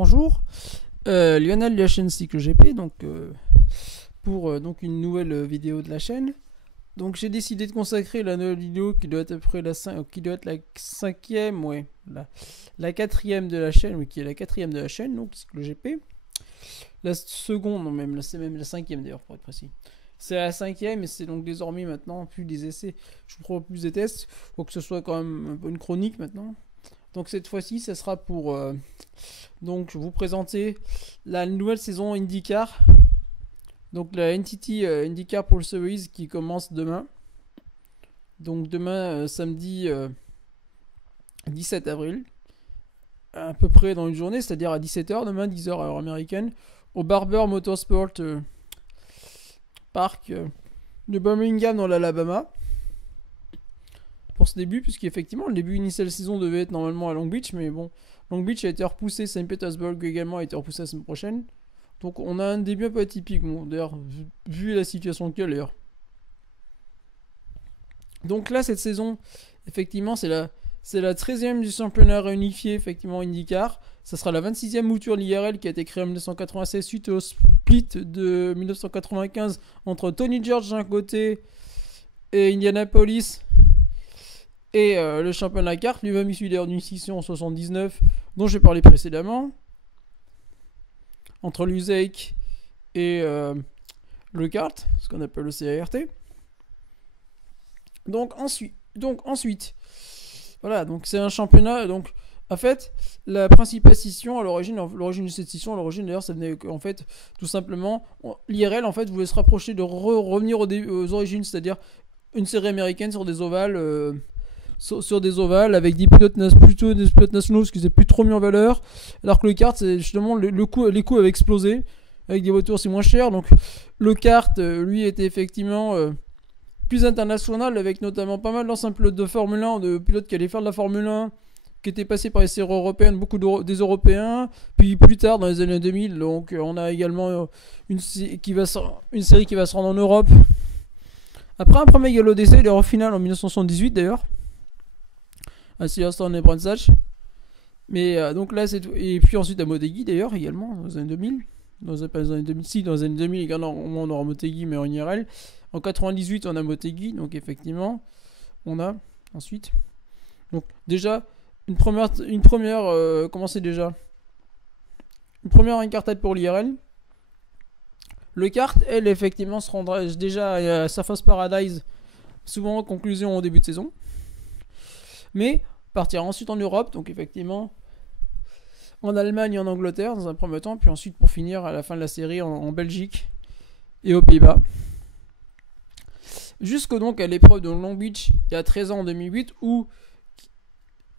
Bonjour, Lionel de la chaîne Cycle GP, pour donc une nouvelle vidéo de la chaîne. Donc j'ai décidé de consacrer la nouvelle vidéo qui doit être à peu près qui doit être la cinquième, ouais, la quatrième de la chaîne, oui, qui est la quatrième de la chaîne, donc Cycle GP. La seconde, non même, c'est même la cinquième d'ailleurs pour être précis. C'est la cinquième et c'est donc désormais maintenant plus des essais. Je vous propose plus des tests, faut que ce soit quand même un peu une chronique maintenant. Donc cette fois-ci, ça sera pour donc vous présenter la nouvelle saison IndyCar. Donc la NTT IndyCar Pro Series qui commence demain. Donc demain, samedi 17 avril. À peu près dans une journée, c'est-à-dire à 17h, demain 10h heure américaine, au Barber Motorsport Park de Birmingham dans l'Alabama. Pour ce début, puisqu'effectivement le début initial de la saison devait être normalement à Long Beach, mais bon, Long Beach a été repoussé, Saint-Pétersbourg également a été repoussé la semaine prochaine. Donc on a un début un peu atypique, bon, d'ailleurs, vu la situation actuelle d'ailleurs. Donc là, cette saison, effectivement, c'est la 13e du championnat réunifié, effectivement, IndyCar. Ça sera la 26e mouture de l'IRL qui a été créée en 1996 suite au split de 1995 entre Tony George d'un côté et Indianapolis. Et le championnat kart, lui-même issu d'ailleurs d'une scission en 79, dont j'ai parlé précédemment, entre l'USAC et le kart, ce qu'on appelle le CART. Donc ensuite, voilà, donc c'est un championnat. Donc en fait, la principale scission à l'origine de cette scission, à l'origine d'ailleurs, ça venait en fait tout simplement, l'IRL en fait voulait se rapprocher de revenir aux origines, c'est-à-dire une série américaine sur des ovales. Sur des ovales avec des pilotes plutôt des pilotes nationaux, ce qui s'est plus trop mis en valeur, alors que le kart, c'est justement les coûts avaient explosé avec des voitures c'est moins chères. Donc le kart lui était effectivement plus international, avec notamment pas mal d'anciens pilotes de Formule 1, de pilotes qui allaient faire de la Formule 1, qui étaient passés par les séries européennes, beaucoup des Européens. Puis plus tard dans les années 2000, donc on a également une série qui va se rendre en Europe après un premier galop d'essai, d'ailleurs au final en 1978 d'ailleurs à Silverstone et Bronsach. Mais donc là c'est tout. Et puis ensuite à Motegi d'ailleurs également dans les années 2000. Dans les années 2006, dans les années 2000 également on aura Motegi mais en IRL. En 98 on a Motegi, donc effectivement on a ensuite. Donc déjà une première comment c'est déjà une première incartade pour l'IRL. Le kart, elle effectivement se rendra déjà à Surfers Paradise, souvent en conclusion au début de saison. Mais partira ensuite en Europe, donc effectivement en Allemagne et en Angleterre dans un premier temps, puis ensuite pour finir à la fin de la série en Belgique et aux Pays-Bas. Jusqu'au donc à l'épreuve de Long Beach il y a 13 ans en 2008, où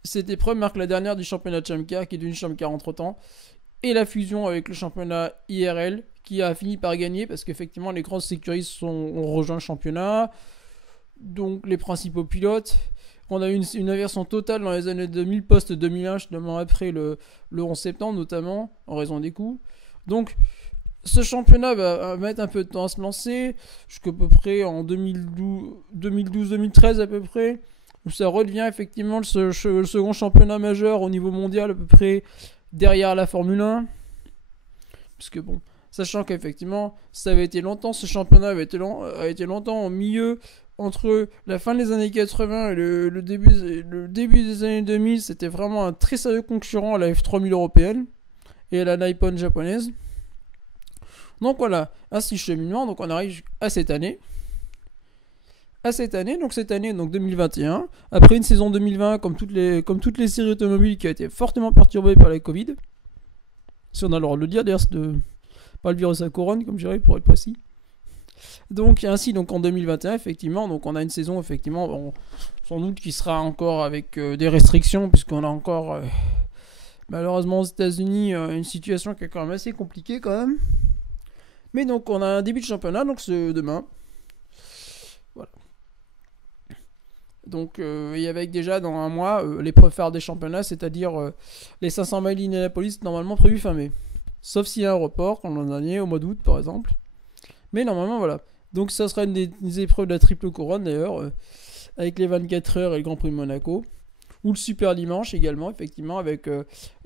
cette épreuve marque la dernière du championnat Champ Car, qui est devenu Champ Car entre temps, et la fusion avec le championnat IRL qui a fini par gagner parce qu'effectivement les grosses sécuristes ont rejoint le championnat, donc les principaux pilotes. On a eu une inversion totale dans les années 2000, post-2001, justement après le 11 septembre notamment, en raison des coûts. Donc, ce championnat va mettre un peu de temps à se lancer, jusqu'à peu près en 2012-2013 à peu près, où ça redevient effectivement le second championnat majeur au niveau mondial, à peu près derrière la Formule 1. Parce que bon, sachant qu'effectivement, ça avait été longtemps, ce championnat a été longtemps au milieu. Entre la fin des années 80 et le début des années 2000, c'était vraiment un très sérieux concurrent à la F3000 européenne et à la Nippon japonaise. Donc voilà, ainsi cheminement, donc on arrive à cette année. Donc cette année, donc 2021, après une saison 2020, comme toutes les séries automobiles qui a été fortement perturbée par la Covid. Si on a le droit de le dire, d'ailleurs, c'est pas le virus à couronne, comme je dirais, pour être précis. Donc ainsi donc en 2021 effectivement, donc on a une saison effectivement sans doute qui sera encore avec des restrictions, puisqu'on a encore malheureusement aux États-Unis une situation qui est quand même assez compliquée quand même. Mais donc on a un début de championnat, donc c'est demain. Voilà. Donc et avec déjà dans un mois l'épreuve phare des championnats, c'est-à-dire les 500 miles d'Indianapolis, normalement prévu fin mai. Sauf s'il y a un report, comme l'an dernier au mois d'août par exemple. Mais normalement, voilà. Donc, ça sera une des épreuves de la triple couronne, d'ailleurs, avec les 24 heures et le Grand Prix de Monaco, ou le Super Dimanche également, effectivement, avec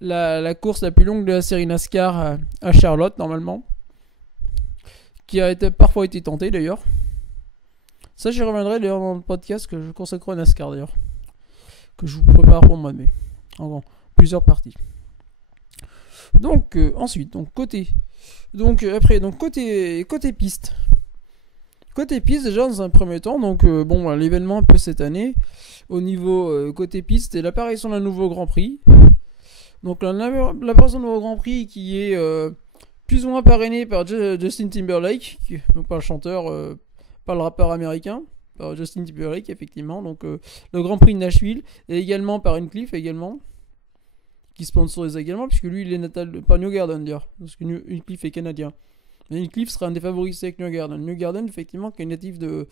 la course la plus longue de la série NASCAR à Charlotte, normalement, qui a parfois été tentée d'ailleurs. Ça, j'y reviendrai d'ailleurs dans le podcast que je consacre à NASCAR d'ailleurs, que je vous prépare pour le mois de mai, en plusieurs parties. Donc ensuite, donc côté piste. Côté piste, déjà dans un premier temps, donc l'événement un peu cette année, au niveau côté piste, c'est l'apparition d'un nouveau Grand Prix. Donc l'apparition d'un nouveau Grand Prix qui est plus ou moins parrainé par Justin Timberlake, donc par le chanteur, par le rappeur américain, par Justin Timberlake effectivement. Donc le Grand Prix de Nashville, et également par Hinchcliffe également, qui sponsorise également, puisque lui il est natal par Newgarden d'ailleurs, parce que Hinchcliffe est canadien. Hinchcliffe sera un des favoris avec Newgarden. Newgarden, effectivement, qui est natif de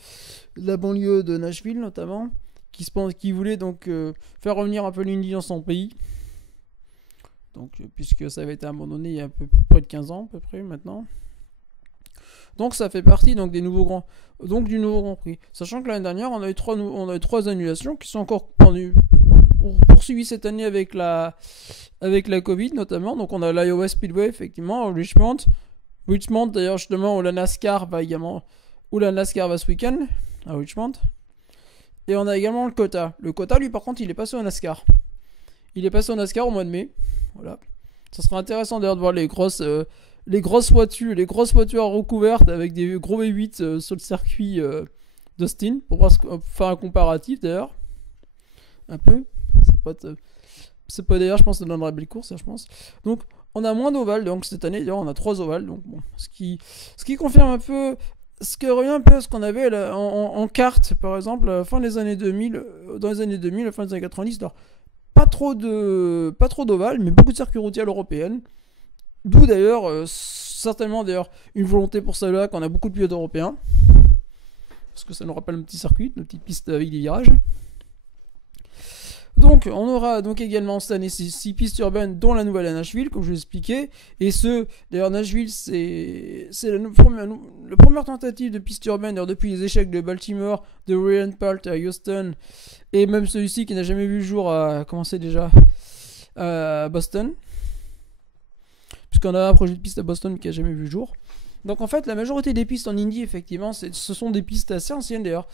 la banlieue de Nashville, notamment, qui voulait donc faire revenir un peu l'Indy dans son pays. Donc, puisque ça avait été abandonné il y a près de 15 ans, à peu près, maintenant. Donc, ça fait partie donc, du nouveau Grand Prix. Sachant que l'année dernière, on a eu trois annulations qui sont encore poursuivies cette année avec la Covid, notamment. Donc, on a l'Iowa Speedway, effectivement, Richmond, d'ailleurs, justement, où la NASCAR va ce week-end, à Richmond. Et on a également le COTA. Le COTA, lui, par contre, il est passé au NASCAR. Il est passé au NASCAR au mois de mai. Voilà. Ça sera intéressant d'ailleurs de voir les grosses voitures recouvertes avec des gros V8 sur le circuit d'Austin, pour faire un comparatif d'ailleurs. Un peu. C'est pas d'ailleurs, je pense que ça donnera une belle course, je pense. Donc, on a moins d'ovales, donc cette année, d'ailleurs, on a 3 ovales. Donc, bon, ce qui confirme un peu, ce qui revient un peu à ce qu'on avait en kart, par exemple, à la fin des années 2000, dans les années 2000, à la fin des années 90. Alors, pas trop d'ovales, mais beaucoup de circuits routiers à l'européenne. D'où d'ailleurs, certainement d'ailleurs, une volonté pour cela qu'on a beaucoup de pilotes européens. Parce que ça nous rappelle un petit circuit, une petite piste avec des virages. Donc, on aura donc également cette année 6 pistes urbaines, dont la nouvelle à Nashville, comme je vous l'expliquais. Et d'ailleurs, Nashville, c'est la première tentative de piste urbaine, d'ailleurs, depuis les échecs de Baltimore, de Ryan Palt à Houston, et même celui-ci qui n'a jamais vu le jour à Boston. Puisqu'on a un projet de piste à Boston qui n'a jamais vu le jour. Donc, en fait, la majorité des pistes en Indy, effectivement, ce sont des pistes assez anciennes, d'ailleurs.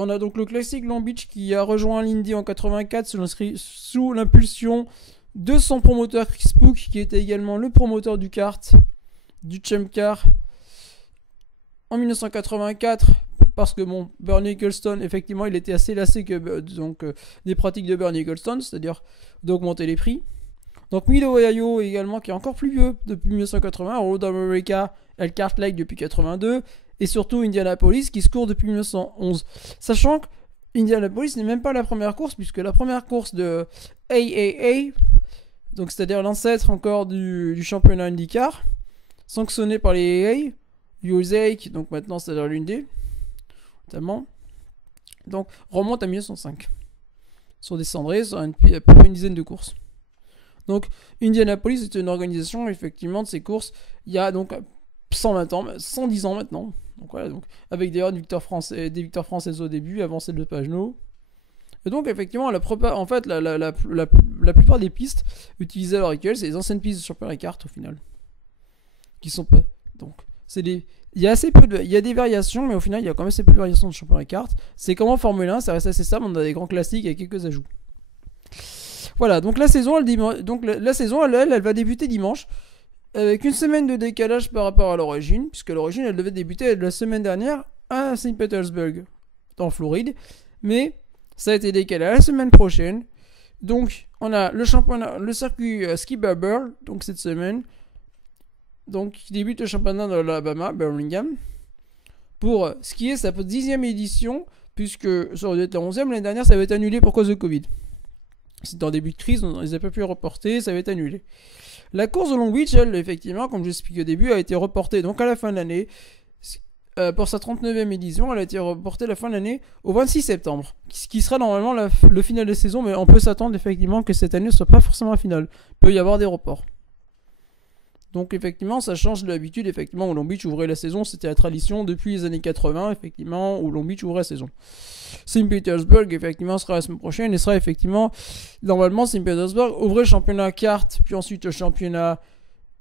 On a donc le classique Long Beach qui a rejoint l'Indy en 84 sous l'impulsion de son promoteur Chris Spook, qui était également le promoteur du kart, du Champ Car, en 1984, parce que Bernie Ecclestone, effectivement, il était assez lassé des pratiques de Bernie Ecclestone, c'est-à-dire d'augmenter les prix. Donc Mid Ohio également, qui est encore plus vieux depuis 1980, Road America, El Kart Lake depuis 82, et surtout Indianapolis qui se court depuis 1911. Sachant que Indianapolis n'est même pas la première course, puisque la première course de AAA, donc c'est-à-dire l'ancêtre encore du championnat IndyCar, sanctionné par les AA, USA, donc maintenant c'est-à-dire l'Indy, notamment, donc remonte à 1905. Sur des cendrés, sur à peu près une dizaine de courses. Donc Indianapolis est une organisation effectivement de ces courses il y a donc 110 ans maintenant. Donc voilà, donc avec d'ailleurs des victoires françaises au début, avant celle de Pagenaud. Et donc effectivement la plupart des pistes utilisées à l'heure actuelle, c'est les anciennes pistes de championnat de cartes au final. Qui sont pas. Donc il y a des variations, mais au final il y a quand même assez peu de variations de championnat de cartes. C'est comme en Formule 1, ça reste assez stable, on a des grands classiques avec quelques ajouts. Voilà, donc la saison, elle va débuter dimanche, avec une semaine de décalage par rapport à l'origine, puisque l'origine, elle devait débuter la semaine dernière à Saint Petersburg, en Floride, mais ça a été décalé à la semaine prochaine. Donc, on a le circuit Ski Barber, donc cette semaine, donc qui débute le championnat de l'Alabama, Birmingham, pour skier sa 10e édition, puisque ça aurait été la 11e, l'année dernière, ça avait été annulé pour cause de Covid. C'était en début de crise, on les a pas pu reporter, ça avait été annulé. La course de Long Beach, elle, effectivement, comme je l'expliquais au début, a été reportée donc à la fin de l'année. Pour sa 39e édition, elle a été reportée à la fin de l'année au 26 septembre. Ce qui sera normalement le final de saison, mais on peut s'attendre effectivement que cette année ne soit pas forcément la finale. Il peut y avoir des reports. Donc effectivement, ça change de l'habitude. Effectivement, où Long Beach ouvrait la saison, c'était la tradition depuis les années 80, effectivement, où Long Beach ouvrait la saison. Saint-Petersburg, effectivement, sera la semaine prochaine et sera effectivement, normalement, Saint-Petersburg ouvrait le championnat kart, puis ensuite le championnat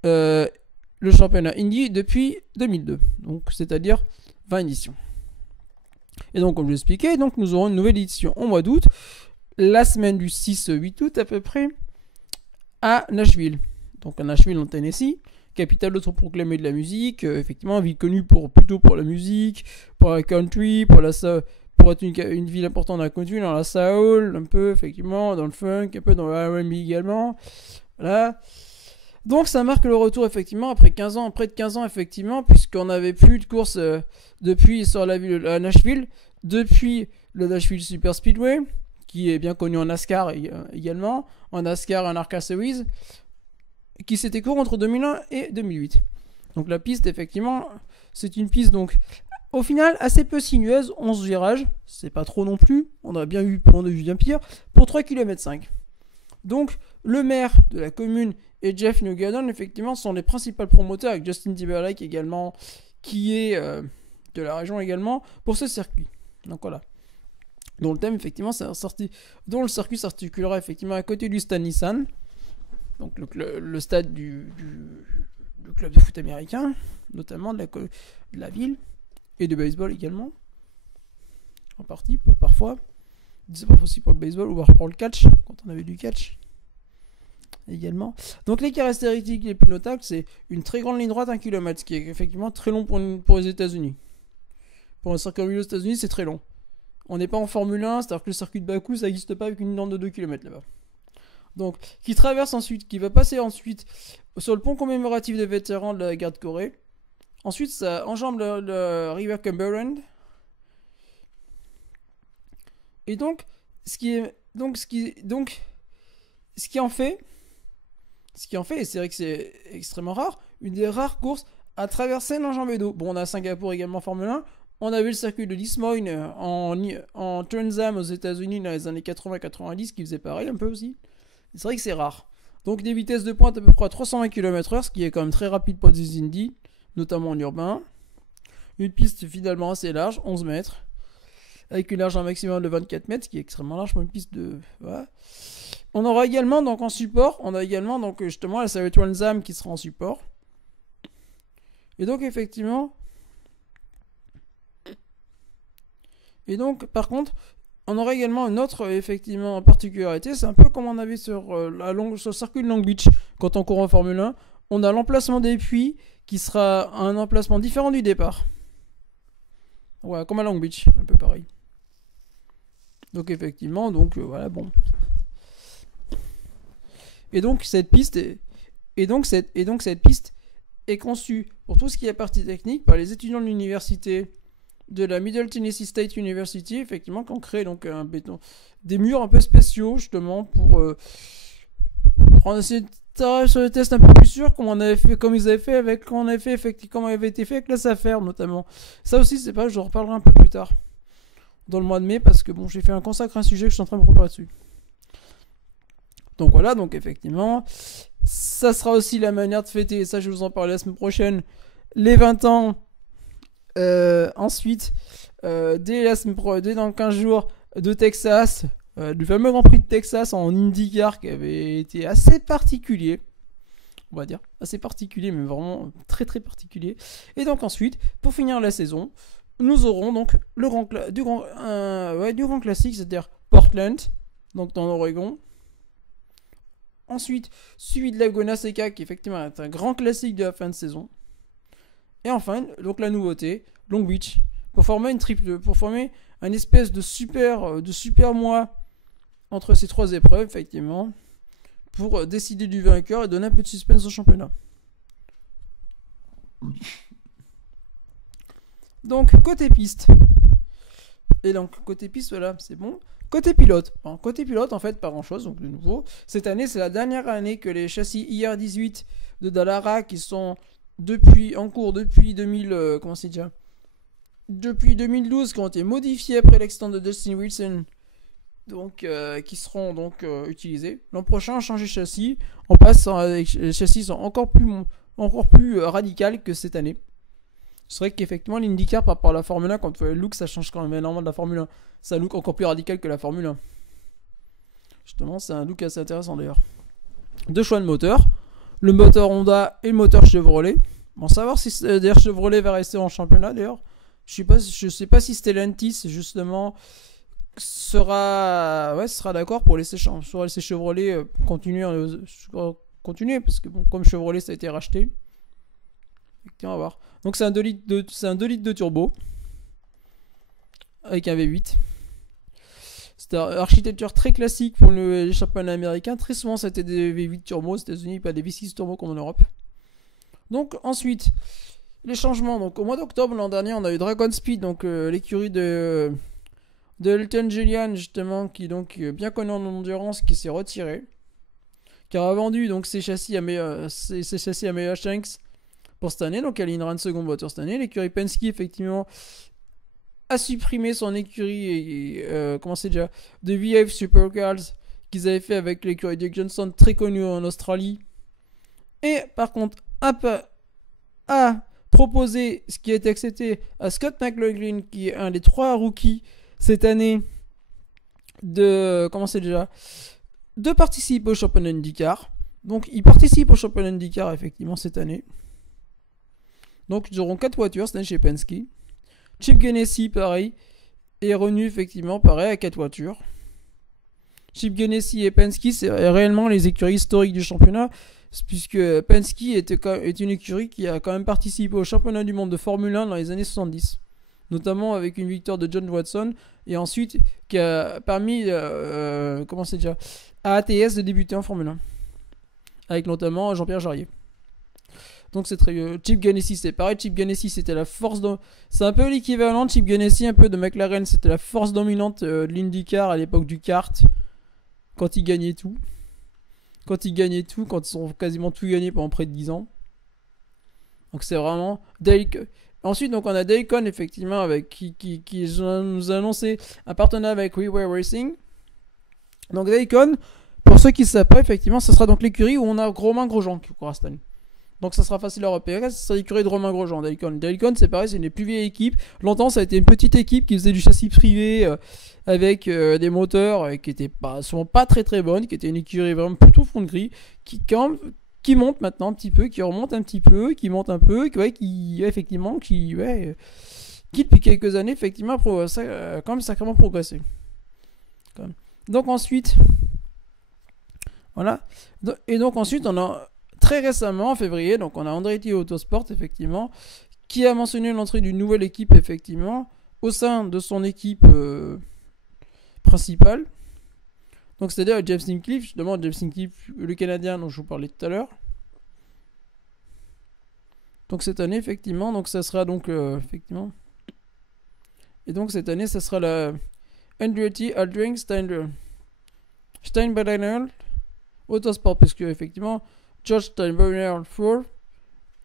Indy depuis 2002. Donc, c'est-à-dire 20 éditions. Et donc, comme je l'expliquais, donc nous aurons une nouvelle édition au mois d'août, la semaine du 6-8 août à peu près, à Nashville. Donc à Nashville en Tennessee, capitale autoproclamée de la musique, effectivement, ville connue plutôt pour la musique, pour la country, pour être une ville importante dans la country, dans la soul, un peu, effectivement, dans le funk, un peu dans le R&B également. Voilà. Donc ça marque le retour, effectivement, près de 15 ans, effectivement, puisqu'on n'avait plus de course depuis sur la ville à Nashville, depuis le Nashville Super Speedway, qui est bien connu en NASCAR également, en NASCAR et en ARCA Series, qui s'était couru entre 2001 et 2008. Donc la piste, effectivement, c'est une piste donc au final assez peu sinueuse, 11 virages, c'est pas trop non plus, on a vu bien pire, pour 3,5 km. Donc le maire de la commune et Jeff Newgarden, effectivement, sont les principaux promoteurs, avec Justin Timberlake également, qui est de la région également, pour ce circuit. Donc voilà. Dont le thème, effectivement, dont le circuit s'articulera effectivement à côté du stade Nissan, donc le stade du club de foot américain, notamment de la ville, et de baseball également, en partie, parfois. C'est pas possible pour le baseball, ou pour le catch, quand on avait du catch également. Donc les caractéristiques les plus notables, c'est une très grande ligne droite, 1 km, ce qui est effectivement très long pour les États-Unis. Pour un circuit aux États-Unis, c'est très long. On n'est pas en Formule 1, c'est-à-dire que le circuit de Bakou, ça n'existe pas avec une ligne de 2 km là-bas. Donc, qui va passer ensuite sur le pont commémoratif des vétérans de la guerre de Corée. Ensuite, ça enjambe le River Cumberland. Et donc, ce qui en fait, et c'est vrai que c'est extrêmement rare, une des rares courses à traverser l'enjambée d'eau. Bon, on a Singapour également Formule 1. On avait le circuit de Des Moines en Trans Am aux États-Unis dans les années 80-90 qui faisait pareil un peu aussi. C'est vrai que c'est rare. Donc des vitesses de pointe à peu près à 320 km/h, ce qui est quand même très rapide pour des Indy, notamment en urbain. Une piste finalement assez large, 11 mètres, avec une largeur maximum de 24 mètres, ce qui est extrêmement large pour une piste de... Voilà. On aura également donc en support, justement la série Trans Am qui sera en support. Et donc effectivement... Et donc, par contre, on aura également une autre effectivement particularité, c'est un peu comme on avait sur le circuit de Long Beach quand on court en Formule 1. On a l'emplacement des puits qui sera un emplacement différent du départ. Ouais, comme à Long Beach, un peu pareil. Donc effectivement, voilà, bon. Et donc cette piste cette piste est conçue pour tout ce qui est partie technique par les étudiants de l'université de la Middle Tennessee State University, effectivement, qui ont créé donc des murs un peu spéciaux, justement, pour essayer de sur le test un peu plus sûr, comme avait été fait avec la SAFER, notamment. Ça aussi, c'est pas, je reparlerai un peu plus tard, dans le mois de mai, parce que bon, j'ai fait un sujet que je suis en train de me préparer dessus. Donc voilà, donc effectivement, ça sera aussi la manière de fêter, et ça je vais vous en parler la semaine prochaine, les 20 ans. Ensuite, dès dans 15 jours de Texas, du fameux Grand Prix de Texas en IndyCar qui avait été assez particulier, on va dire, assez particulier, mais vraiment très très particulier. Et donc ensuite, pour finir la saison, nous aurons donc du grand classique, c'est-à-dire Portland, donc dans l'Oregon. Ensuite, suivi de Laguna Seca, qui effectivement est un grand classique de la fin de saison. Et enfin, donc la nouveauté, Long Beach, pour former un espèce de super mois entre ces trois épreuves, effectivement, pour décider du vainqueur et donner un peu de suspense au championnat. Donc, côté piste. Et donc, côté piste, voilà, c'est bon. Côté pilote, en fait, pas grand-chose, donc de nouveau. Cette année, c'est la dernière année que les châssis IR18 de Dallara, qui sont depuis 2012, qui ont été modifiés après l'accident de Dustin Wilson, donc qui seront donc utilisés. L'an prochain, on change les châssis, on passe avec les châssis sont encore plus encore plus radical que cette année. C'est vrai qu'effectivement, l'IndyCar par rapport à la Formule 1, quand tu vois le look, ça change quand même énormément de la Formule 1. C'est un look encore plus radical que la Formule 1. Justement, c'est un look assez intéressant d'ailleurs. Deux choix de moteur, le moteur Honda et le moteur Chevrolet. Bon, savoir si d'ailleurs Chevrolet va rester en championnat d'ailleurs. Je sais pas si Stellantis justement sera d'accord pour laisser Chevrolet continuer parce que bon, comme Chevrolet ça a été racheté. On va voir. Donc c'est un 2 litres de turbo avec un V8. C'est une architecture très classique pour les championnats américains. Très souvent c'était des V8 turbo aux États-Unis, pas des V6 turbo comme en Europe. Donc ensuite les changements. Donc au mois d'octobre l'an dernier, on a eu Dragon Speed, donc l'écurie de Elton Julian justement, qui est donc bien connu en endurance, qui s'est retiré, qui a revendu donc ses châssis à Meyer Shanks pour cette année, donc elle alignera une seconde voiture cette année. L'écurie Penske effectivement a supprimé son écurie de VF Supercars qu'ils avaient fait avec l'écurie Jack Johnson, très connue en Australie, et par contre a proposé, ce qui a été accepté, à Scott McLaughlin, qui est un des 3 rookies cette année, de participer au championnat IndyCar. Donc il participe au championnat IndyCar effectivement cette année. Donc ils auront 4 voitures cette année chez Penske. Chip Ganassi pareil est revenu effectivement pareil à 4 voitures. Chip Ganassi et Penske, c'est réellement les écuries historiques du championnat, puisque Penske est une écurie qui a quand même participé au championnat du monde de Formule 1 dans les années 70, notamment avec une victoire de John Watson, et ensuite qui a permis à ATS de débuter en Formule 1, avec notamment Jean-Pierre Jarier. Donc c'est très Chip Ganassi, c'est pareil. Chip Ganassi, c'était la force c'est un peu l'équivalent de Chip Ganassi un peu de McLaren, c'était la force dominante de l'IndyCar à l'époque du kart, quand ils gagnaient tout, quand ils ont quasiment tout gagné pendant près de 10 ans. Donc c'est vraiment Ensuite, donc on a Dale Cohn effectivement, avec qui nous a annoncé un partenariat avec We Were Racing. Donc Dale Cohn, pour ceux qui ne savent pas, effectivement, ce sera donc l'écurie où on a Romain Grosjean qui courra cette année. Donc ça sera facile à repérer, ce sera l'écurie de Romain Grosjean. Dale Cohn, c'est pareil, c'est une des plus vieilles équipes. Longtemps, ça a été une petite équipe qui faisait du châssis privé avec des moteurs qui étaient souvent pas très très bonnes, qui était une écurie vraiment plutôt fond de grille, qui monte maintenant un petit peu, qui remonte un petit peu, qui monte un peu, qui depuis quelques années effectivement quand même sacrément progressé. Donc ensuite, voilà. Et donc ensuite on a très récemment en février, donc on a Andretti Autosport effectivement, qui a mentionné l'entrée d'une nouvelle équipe effectivement au sein de son équipe principale. Donc c'est-à-dire Jeff Sinclair, justement Jeff Sinclair, le Canadien dont je vous parlais tout à l'heure. Donc cette année effectivement, donc ça sera donc effectivement. Et donc cette année, ça sera la Andretti Aldring Steinbrenner Autosport, parce que effectivement George Steinbrenner Ford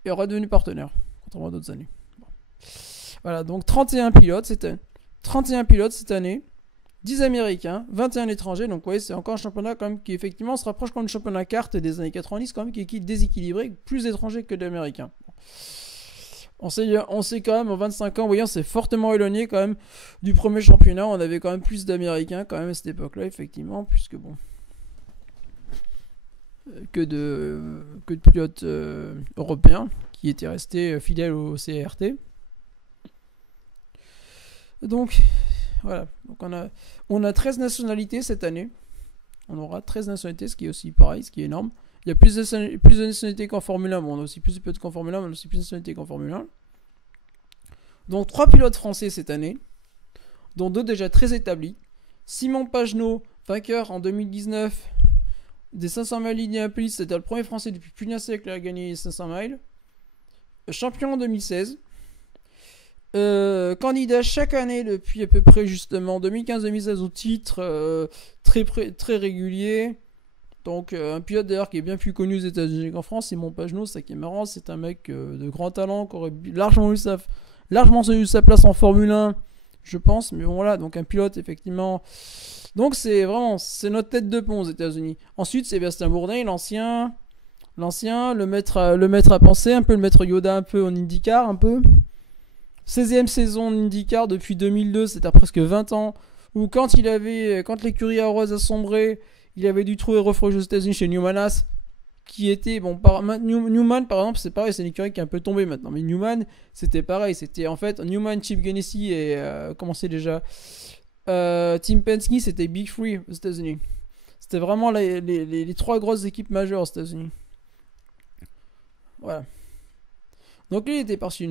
est redevenu partenaire, contrairement à d'autres années. Bon. Voilà, donc 31 pilotes cette année. 10 Américains, 21 étrangers, donc vous voyez, c'est encore un championnat quand même qui effectivement se rapproche comme du championnat kart des années 90, quand même, qui est déséquilibré, plus d'étrangers que d'Américains. On sait quand même en 25 ans, vous voyez, c'est fortement éloigné quand même du premier championnat. On avait quand même plus d'Américains quand même à cette époque-là, effectivement, puisque bon, que de pilotes européens qui étaient restés fidèles au CRT. Donc voilà, donc on a 13 nationalités cette année. On aura 13 nationalités, ce qui est aussi pareil, ce qui est énorme. Il y a plus de nationalités qu'en Formule 1. Bon, on a aussi plus de pilotes qu'en Formule 1, mais on a aussi plus de nationalités qu'en Formule 1. Donc 3 pilotes français cette année, dont 2 déjà très établis. Simon Pagenaud, vainqueur en 2019 des 500 miles d'Indianapolis, c'était le premier français depuis plus d'un siècle à gagner les 500 miles. Champion en 2016. Candidat chaque année depuis à peu près justement 2015-2016 au titre, très régulier. Donc un pilote d'ailleurs qui est bien plus connu aux États-Unis qu'en France, Simon Pagenaud, ça qui est marrant, c'est un mec de grand talent qui aurait largement eu sa place en Formule 1, je pense, mais bon voilà, donc un pilote effectivement. Donc c'est notre tête de pont aux États-Unis. Ensuite, Sébastien Bourdin, l'ancien L'ancien, le maître à penser, un peu le maître Yoda, un peu en IndyCar, un peu. 16e saison en IndyCar depuis 2002, c'était à presque 20 ans. Où quand l'écurie Arrows a sombré, il avait dû trouver refuge aux États-Unis chez Newman-Haas, qui était, bon, Newman par exemple, c'est pareil, c'est une écurie qui est un peu tombée maintenant. Mais Newman, c'était pareil, c'était en fait Newman, Chip Ganassi et, comment c'est déjà Tim Penske, c'était Big Three aux États-Unis. C'était vraiment les trois grosses équipes majeures aux États-Unis. Voilà. Donc lui, il était parti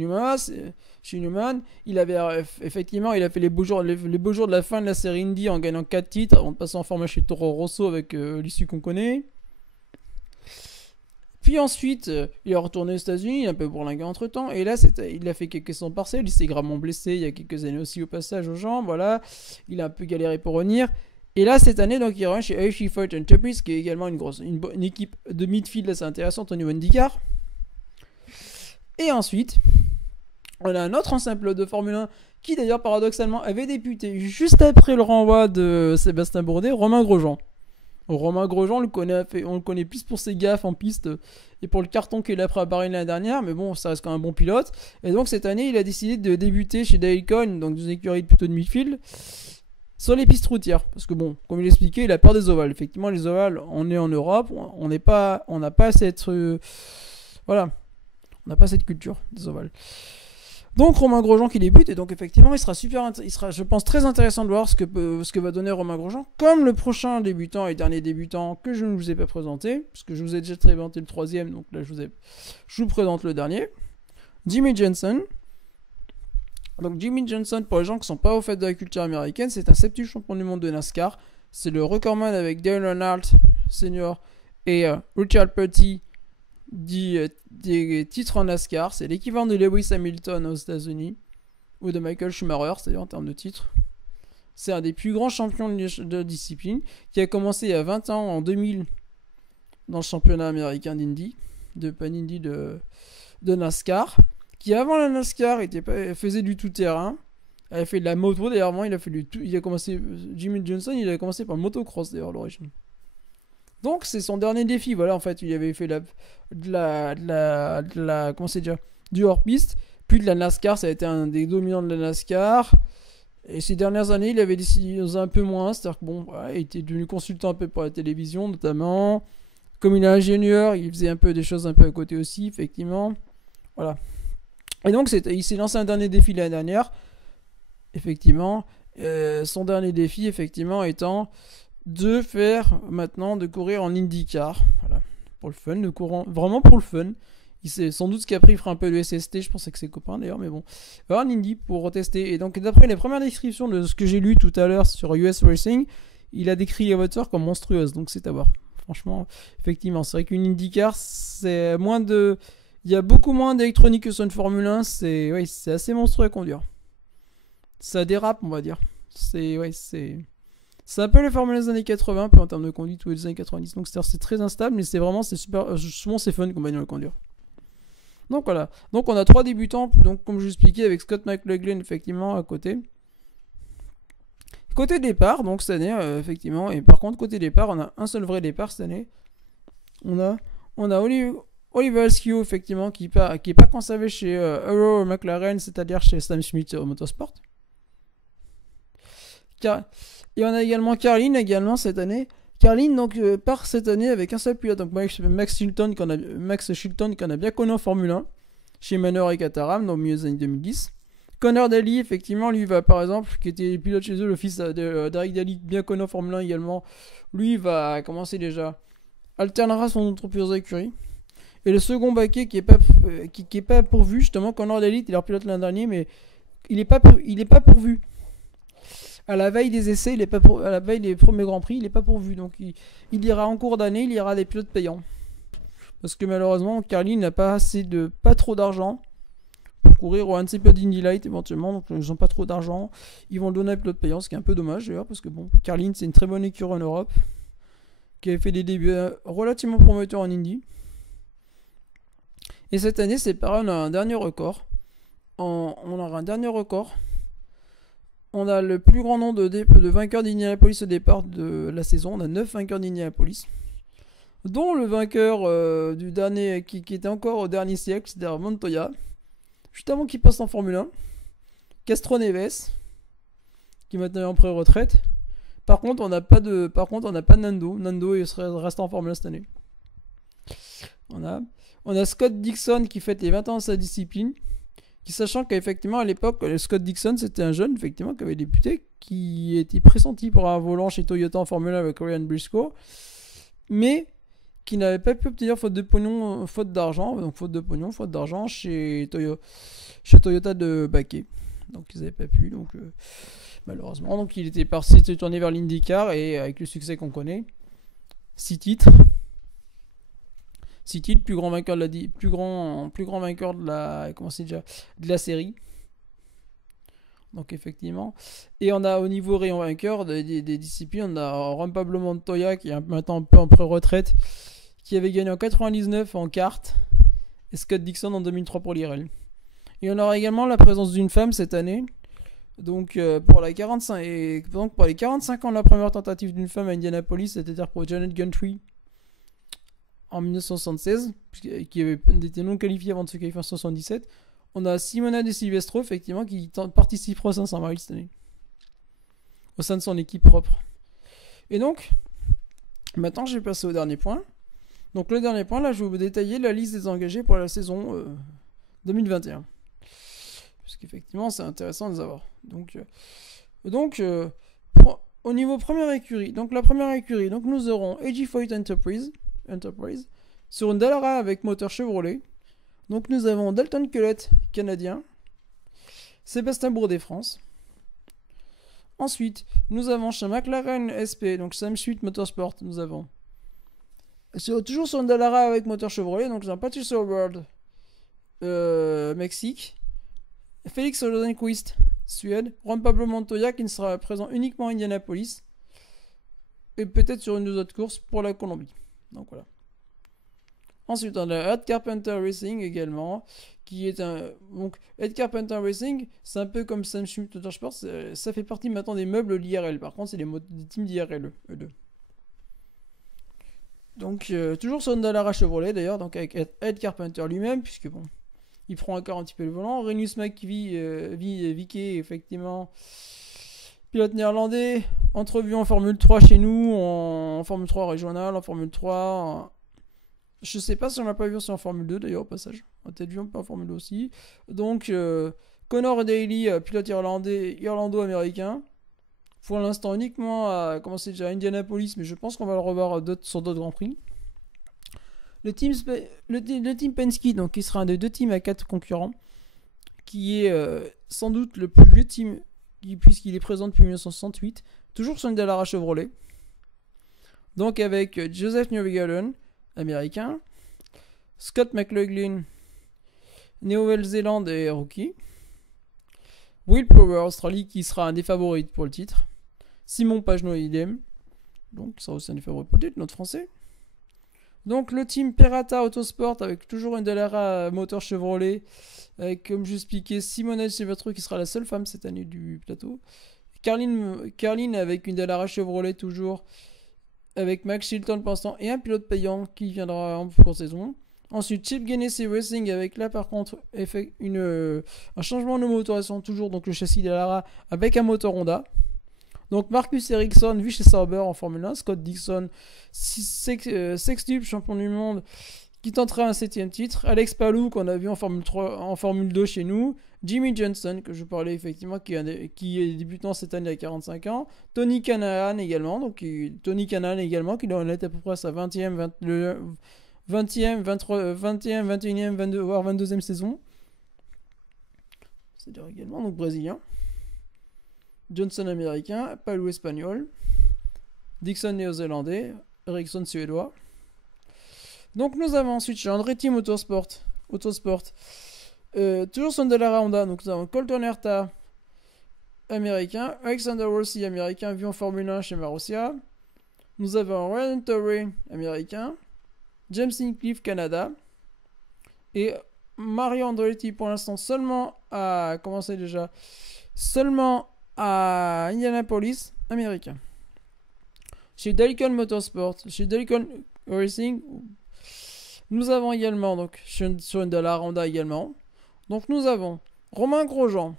chez Newman. Il avait effectivement, il a fait les beaux jours de la fin de la série Indy en gagnant 4 titres avant de passer en format chez Toro Rosso avec l'issue qu'on connaît. Puis ensuite, il est retourné aux États-Unis, un peu bourlingué entre temps. Et là, il a fait quelques saisons partielles. Il s'est gravement blessé il y a quelques années aussi au passage aux jambes. Voilà, il a un peu galéré pour revenir. Et là, cette année, donc, il revient chez Hershey Ford Enterprise, qui est également une équipe de midfield assez intéressante au niveau IndyCar. Et ensuite, on a un autre ancien pilote de Formule 1 qui d'ailleurs paradoxalement avait débuté juste après le renvoi de Sébastien Bourdet, Romain Grosjean. Romain Grosjean, on le connaît plus pour ses gaffes en piste et pour le carton qu'il a pris à Bahreïn l'année dernière, mais bon, ça reste quand même un bon pilote. Et donc cette année, il a décidé de débuter chez Dale Coyne, donc des écuries plutôt de midfield, sur les pistes routières. Parce que bon, comme il l'expliquait, il a peur des ovales. Effectivement, les ovales, on est en Europe, on n'a pas cette... voilà. On n'a pas cette culture des ovales. Donc Romain Grosjean qui débute, et donc effectivement il sera je pense très intéressant de voir ce que va donner Romain Grosjean, comme le prochain débutant et dernier débutant que je ne vous ai pas présenté, parce que je vous ai déjà présenté le troisième, donc là je vous présente le dernier, Jimmy Johnson. Donc Jimmy Johnson, pour les gens qui ne sont pas au fait de la culture américaine, c'est un septuple champion du monde de NASCAR, c'est le recordman avec Dale Earnhardt Sr. et Richard Petty des titres en NASCAR. C'est l'équivalent de Lewis Hamilton aux États-Unis ou de Michael Schumacher, c'est-à-dire en termes de titres. C'est un des plus grands champions de discipline qui a commencé il y a 20 ans en 2000 dans le championnat américain d'Indy, de NASCAR, qui avant la NASCAR faisait du tout-terrain. Il a fait de la moto d'ailleurs. Avant, Jimmy Johnson, il a commencé par le motocross d'ailleurs à l'origine. Donc c'est son dernier défi. Voilà, en fait, il avait fait comment c'est déjà, du hors-piste, puis de la NASCAR. Ça a été un des dominants de la NASCAR. Et ces dernières années, il avait décidé un peu moins. C'est-à-dire que bon, voilà, il était devenu consultant un peu pour la télévision, notamment. Comme il est ingénieur, il faisait un peu des choses un peu à côté aussi, effectivement. Voilà. Et donc il s'est lancé un dernier défi l'année dernière. Effectivement, son dernier défi, effectivement, étant de courir en IndyCar, voilà, pour le fun, vraiment pour le fun. Il sait sans doute ce qu'après il fera un peu de SST, je pense avec ses copains d'ailleurs, mais bon, il va avoir un Indy pour retester. Et donc d'après les premières descriptions de ce que j'ai lu tout à l'heure sur US Racing, il a décrit les voitures comme monstrueuses, donc c'est à voir. Franchement, effectivement, c'est vrai qu'une IndyCar, il y a beaucoup moins d'électronique que sur une Formule 1, c'est assez monstrueux à conduire. Ça dérape, on va dire. C'est un peu les formules des années 80, un peu en termes de conduite, ou les années 90. Donc c'est très instable, mais c'est super. Souvent c'est fun comme bagnole à conduire. Donc voilà. Donc on a 3 débutants, donc comme je vous expliquais, avec Scott McLaughlin effectivement à côté. Côté départ, donc cette année, effectivement, et par contre côté départ, on a un seul vrai départ cette année. On a Oliver Askew effectivement qui est pas conservé chez Euro McLaren, c'est-à-dire chez Sam Smith Motorsport. Et on a également Carlin cette année. Carlin donc part cette année avec un seul pilote, donc Max Chilton qu'on a bien connu en Formule 1 chez Manor et Caterham dans le milieu des années 2010. Connor Daly effectivement, lui va par exemple, qui était pilote chez eux, le fils d'Eric Daly, bien connu en Formule 1 également, lui va commencer déjà, alternera son autre plusieurs écuries. Et le second baquet qui est pas pourvu, justement, Connor Daly, il est pilote l'an dernier, mais il est pas pourvu. À la veille des essais, à la veille des premiers Grands Prix, il n'est pas pourvu. Donc il ira en cours d'année, il ira des pilotes payants. Parce que malheureusement, Carlin n'a pas trop d'argent pour courir au un de ces pilotes d'Indy Light éventuellement. Donc ils n'ont pas trop d'argent. Ils vont le donner à un pilote payant, ce qui est un peu dommage d'ailleurs. Parce que bon, Carlin c'est une très bonne écurie en Europe, qui avait fait des débuts relativement prometteurs en Indy. Et cette année, c'est pareil, on a un dernier record. On aura un dernier record. On a le plus grand nombre de vainqueurs d'Indianapolis au départ de la saison. On a 9 vainqueurs d'Indianapolis. dont le vainqueur du dernier, qui était encore au dernier siècle, c'est-à-dire Montoya, juste avant qu'il passe en Formule 1. Castro Neves, qui est maintenant en pré-retraite. Par contre, on n'a pas de Nando. Nando il reste en Formule 1 cette année. On a Scott Dixon qui fête les 20 ans de sa discipline. Qui, sachant qu'effectivement à l'époque, Scott Dixon c'était un jeune effectivement qui avait débuté, qui était pressenti pour un volant chez Toyota en Formule 1 avec Ryan Briscoe, mais qui n'avait pas pu obtenir faute de pognon, faute d'argent, donc faute de pognon, faute d'argent chez Toyota de Baquet. Donc ils n'avaient pas pu, donc malheureusement. Donc il était parti se tourner vers l'IndyCar et avec le succès qu'on connaît, 6 titres. 6 titres, plus grand vainqueur de la comment c'est déjà de la série. Donc effectivement, et on a au niveau rayon vainqueur des disciplines, on a Juan Pablo Montoya qui est maintenant un peu en pré-retraite, qui avait gagné en 99 en kart, et Scott Dixon en 2003 pour l'IRL. Et on aura également la présence d'une femme cette année. Donc pour les 45 ans de la première tentative d'une femme à Indianapolis, c'est-à-dire pour Janet Gentry en 1976, qui avait été non qualifiée avant de se qualifier en 1977. On a Simona De Silvestro, effectivement, qui participera au 500 miles cette année, au sein de son équipe propre. Et donc, maintenant je vais passer au dernier point. Donc le dernier point, là je vais vous détailler la liste des engagés pour la saison 2021. Parce qu'effectivement c'est intéressant de les avoir. Donc au niveau première écurie, donc la première écurie, donc nous aurons AG Foyt Enterprise sur une Dallara avec moteur Chevrolet. Donc nous avons Dalton Kellett, canadien, Sébastien Bourdet, France. Ensuite, nous avons chez McLaren SP, donc Sam Sweet Motorsport, nous avons toujours sur une Dallara avec moteur Chevrolet, donc un Patricia World, Mexique, Félix Rosenqvist, Suède, Juan Pablo Montoya qui ne sera présent uniquement à Indianapolis, et peut-être sur une ou deux autres courses pour la Colombie. Donc voilà. Ensuite, on a Ed Carpenter Racing également, qui est un... Donc, Ed Carpenter Racing, c'est un peu comme Sam Schmidt Motorsport, ça fait partie maintenant des meubles l'IRL. Par contre, c'est des teams d'IRL, eux deux. Donc, toujours sur une Dallara Chevrolet, d'ailleurs, donc avec Ed Carpenter lui-même, puisque bon, il prend encore un petit peu le volant. Renus McVie, effectivement, pilote néerlandais, entrevu en Formule 3 chez nous, en Formule 3 régionale, en Formule 3... Je sais pas si on l'a pas vu aussi en Formule 2 d'ailleurs au passage. On a peut-être vu un peu en Formule 2 aussi. Donc Connor Daly, pilote irlando-américain. Pour l'instant uniquement à Indianapolis, mais je pense qu'on va le revoir sur d'autres grands prix. Le team Penske, donc qui sera un des deux teams à 4 concurrents, qui est sans doute le plus vieux team puisqu'il est présent depuis 1968, toujours sur une Dallara Chevrolet. Donc avec Joseph Newgarden, américain, Scott McLaughlin, Nouvelle-Zélande et rookie, Will Power, Australie, qui sera un des favoris pour le titre, Simon Pagenaud, idem, donc il sera aussi un des favoris pour le titre, notre français. Donc le team Perata Autosport avec toujours une Dallara moteur Chevrolet, avec comme je expliquais Simone Silvestro qui sera la seule femme cette année du plateau, Carlin avec une Dallara Chevrolet toujours, avec Max Chilton pour l'instant et un pilote payant qui viendra en cours saison. Ensuite Chip Ganassi Racing avec là par contre un changement de motorisation toujours, donc le châssis Dallara avec un moteur Honda. Donc Marcus Ericsson vu chez Sauber en Formule 1, Scott Dixon sextuple champion du monde qui tentera un 7ème titre, Alex Palou qu'on a vu en Formule 2 chez nous, Jimmy Johnson que je parlais effectivement qui est débutant cette année à 45 ans, Tony Kanaan également, qui doit en être à peu près à sa 20e, 21e, 22, voire 22e saison. C'est-à-dire également donc brésilien. Johnson américain, Palou espagnol, Dixon néo-zélandais, Ericsson suédois. Donc nous avons ensuite chez Andretti Autosport, toujours sur Dallara Honda, donc nous avons Colton Herta, américain, Alexander Rossi, américain, vu en Formule 1 chez Marussia. Nous avons Ryan Torrey, américain, James Hinchcliffe, Canada, et Mario Andretti pour l'instant seulement à Indianapolis, américain. Chez Dalicon Motorsport, Racing. Nous avons également, donc, sur une de la Honda également. Donc, nous avons Romain Grosjean,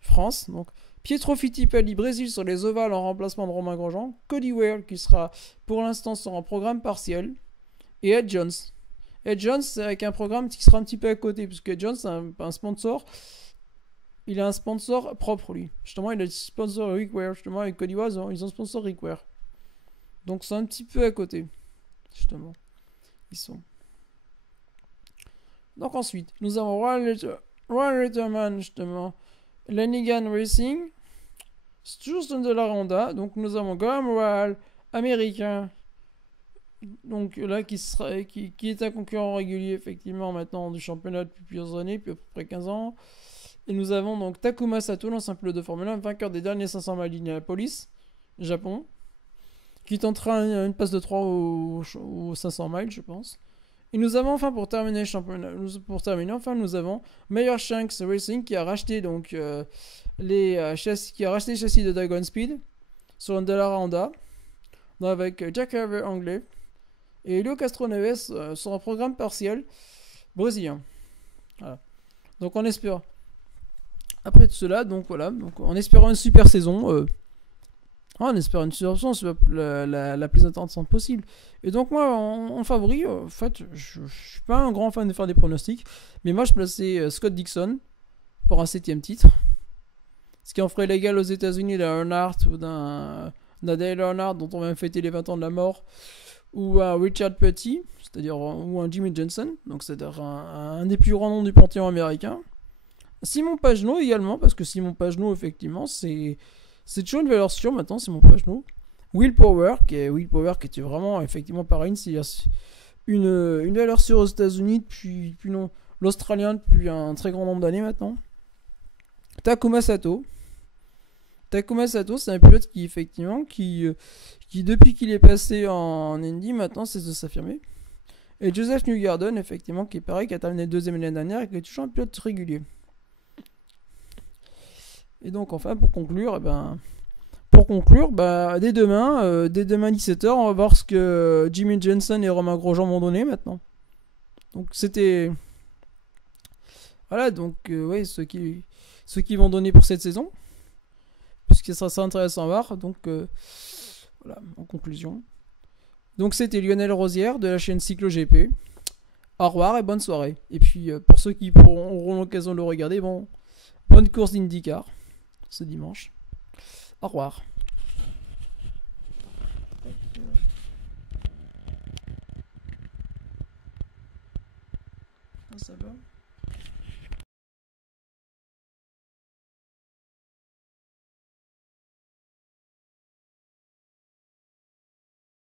France. Donc, Pietro Fittipaldi, Brésil, sur les ovales en remplacement de Romain Grosjean. Cody Ware, qui sera pour l'instant sur un programme partiel. Et Ed Jones. Ed Jones, c'est avec un programme qui sera un petit peu à côté, puisque Ed Jones, c'est un sponsor. Il a un sponsor propre, lui. Justement, il a le sponsor Rick Ware. Justement, avec Cody Ware, ils ont sponsor Rick Ware. Donc, c'est un petit peu à côté. Justement. Ils sont. Donc, ensuite, nous avons Ryan Letterman, justement. Lanigan Racing. C'est toujours de la Honda. Donc, nous avons Graham Rahal, américain. Donc là, qui est un concurrent régulier, effectivement, maintenant du championnat depuis plusieurs années, depuis à peu près 15 ans. Et nous avons donc Takuma Sato, l'ancien pilote de Formule 1, vainqueur des derniers 500 miles d'Indianapolis, Japon, qui tentera une passe de 3 aux 500 miles, je pense. Et nous avons enfin, pour terminer le championnat, nous avons Meyer Shanks Racing qui a racheté donc les châssis de Dragon Speed sur une Dallara Honda, avec Jack Harvey anglais et Helio Castroneves sur un programme partiel brésilien. Voilà. Donc on espère. Après tout cela, donc voilà, donc en espérant une super saison, on espère une super saison, la plus intéressante possible. Et donc moi, en favori, en fait, je suis pas un grand fan de faire des pronostics, mais moi je plaçais Scott Dixon pour un 7ème titre, ce qui en ferait l'égal aux États-Unis d'un Earnhardt ou d'un Dale Earnhardt dont on va fêter les 20 ans de la mort, ou un Richard Petty, c'est-à-dire ou un Jimmy Johnson, donc c'est-à-dire un des plus grands noms du panthéon américain. Simon Pagenaud également, parce que Simon Pagenaud, effectivement, c'est toujours une valeur sûre maintenant, Simon Pagenaud. Will Power, qui était vraiment, effectivement, pareil, c'est une valeur sûre aux États-Unis depuis l'Australien depuis un très grand nombre d'années maintenant. Takuma Sato, c'est un pilote qui, effectivement, qui depuis qu'il est passé en Indy, maintenant, c'est de s'affirmer. Et Joseph Newgarden, effectivement, qui est pareil, qui a terminé 2ème l'année dernière et qui est toujours un pilote régulier. Et donc, enfin, pour conclure, dès demain 17h, on va voir ce que Jimmy Johnson et Romain Grosjean vont donner maintenant. Donc, c'était. Voilà, donc, ouais, ceux qui vont donner pour cette saison. Puisque ça sera intéressant à voir. Donc, voilà, en conclusion. Donc, c'était Lionel Rosière de la chaîne Cyclo GP. Au revoir et bonne soirée. Et puis, pour ceux qui auront l'occasion de le regarder, bonne course d'IndyCar ce dimanche. Au revoir. Ça va ?